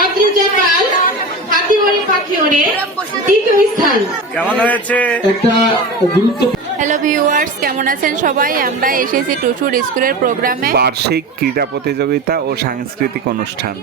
অদ্রিজা পাল হাতি ওড়ে পাখি ওড়ে দ্বিতীয় স্থান। কেমন হয়েছে? একটা গুরুত্ব। হ্যালো ভিউয়ার্স, কেমন আছেন সবাই? আমরা এসেছি টুসুর স্কুলের প্রোগ্রামে। বার্ষিক ক্রীড়া প্রতিযোগিতা ও সাংস্কৃতিক অনুষ্ঠান।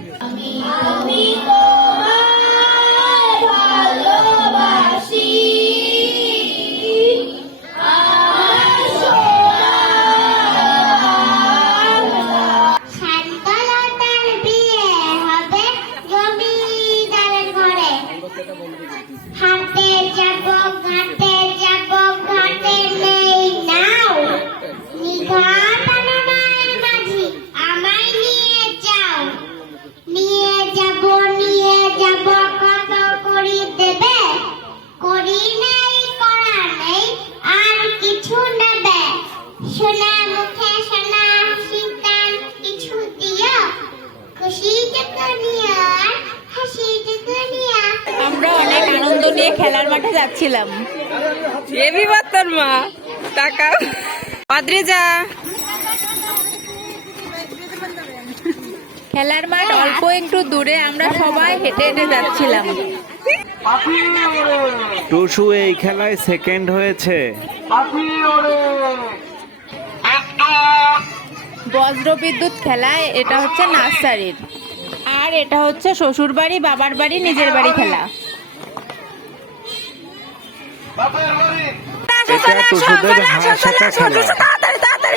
আমরা অনেক আনন্দ নিয়ে খেলার মাঠে যাচ্ছিলাম। মা টাকা অদ্রিজা। খেলার মাঠ অল্প একটু দূরে, আমরা সবাই হেঁটে হেঁটে যাচ্ছিলাম। টুসু এই খেলায় সেকেন্ড হয়েছে। বজ্রবিদ্যুৎ খেলায় এটা হচ্ছে নার্সারির, আর এটা হচ্ছে শ্বশুর বাড়ি, বাবার বাড়ি, নিজের বাড়ি খেলা। এটা টুসুদের হাসা খেলা।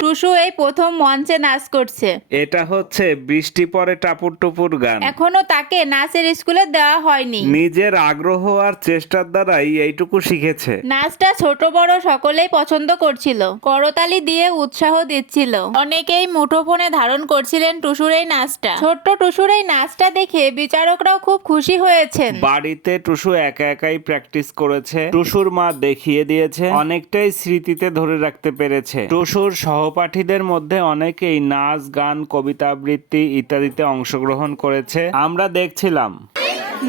টুসু এই প্রথম মঞ্চে নাচ করছে। এটা হচ্ছে বৃষ্টি পরে টাপুর টুপুর গান। এখনো তাকে নাচের স্কুলে দেওয়া হয়নি। নিজের আগ্রহ আর চেষ্টার দ্বারাই এইটুকু শিখেছে। নাচটা ছোট বড় সকলেই পছন্দ করছিল, করতালি দিয়ে উৎসাহ দিচ্ছিল। অনেকেই মুঠোফোনে ধারণ করছিলেন টুসুর এই নাচটা। ছোট্ট টুসুর এই নাচটা দেখে বিচারকরাও খুব খুশি হয়েছেন। বাড়িতে টুসু একা একাই প্র্যাকটিস করেছে। টুসুর মা দেখিয়ে দিয়েছে, অনেকটাই স্মৃতিতে ধরে রাখতে পেরেছে। টুসুর সহপাঠীদের মধ্যে অনেকেই নাচ, গান, কবিতা আবৃত্তি ইত্যাদিতে অংশগ্রহণ করেছে। আমরা দেখছিলাম।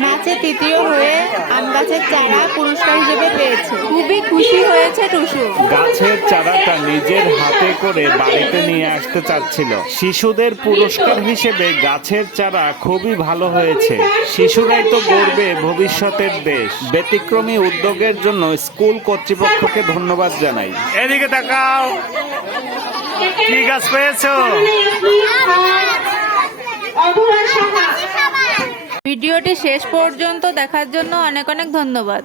নাচে তৃতীয় হয়ে আম গাছের চারা পুরস্কার হিসেবে পেয়েছে। খুবই খুশি হয়েছে টুসু। গাছের চারাটা নিজের হাতে করে বাড়িতে নিয়ে আসতে চাচ্ছিল। শিশুদের পুরস্কার হিসেবে গাছের চারা খুবই ভালো হয়েছে। শিশুরাই তো গড়বে ভবিষ্যতের দেশ। ব্যতিক্রমী উদ্যোগের জন্য স্কুল কর্তৃপক্ষকে ধন্যবাদ জানাই। এদিকে তাকাও, কি গাছ পেয়েছো? ভিডিওটি শেষ পর্যন্ত দেখার জন্য অনেক অনেক ধন্যবাদ।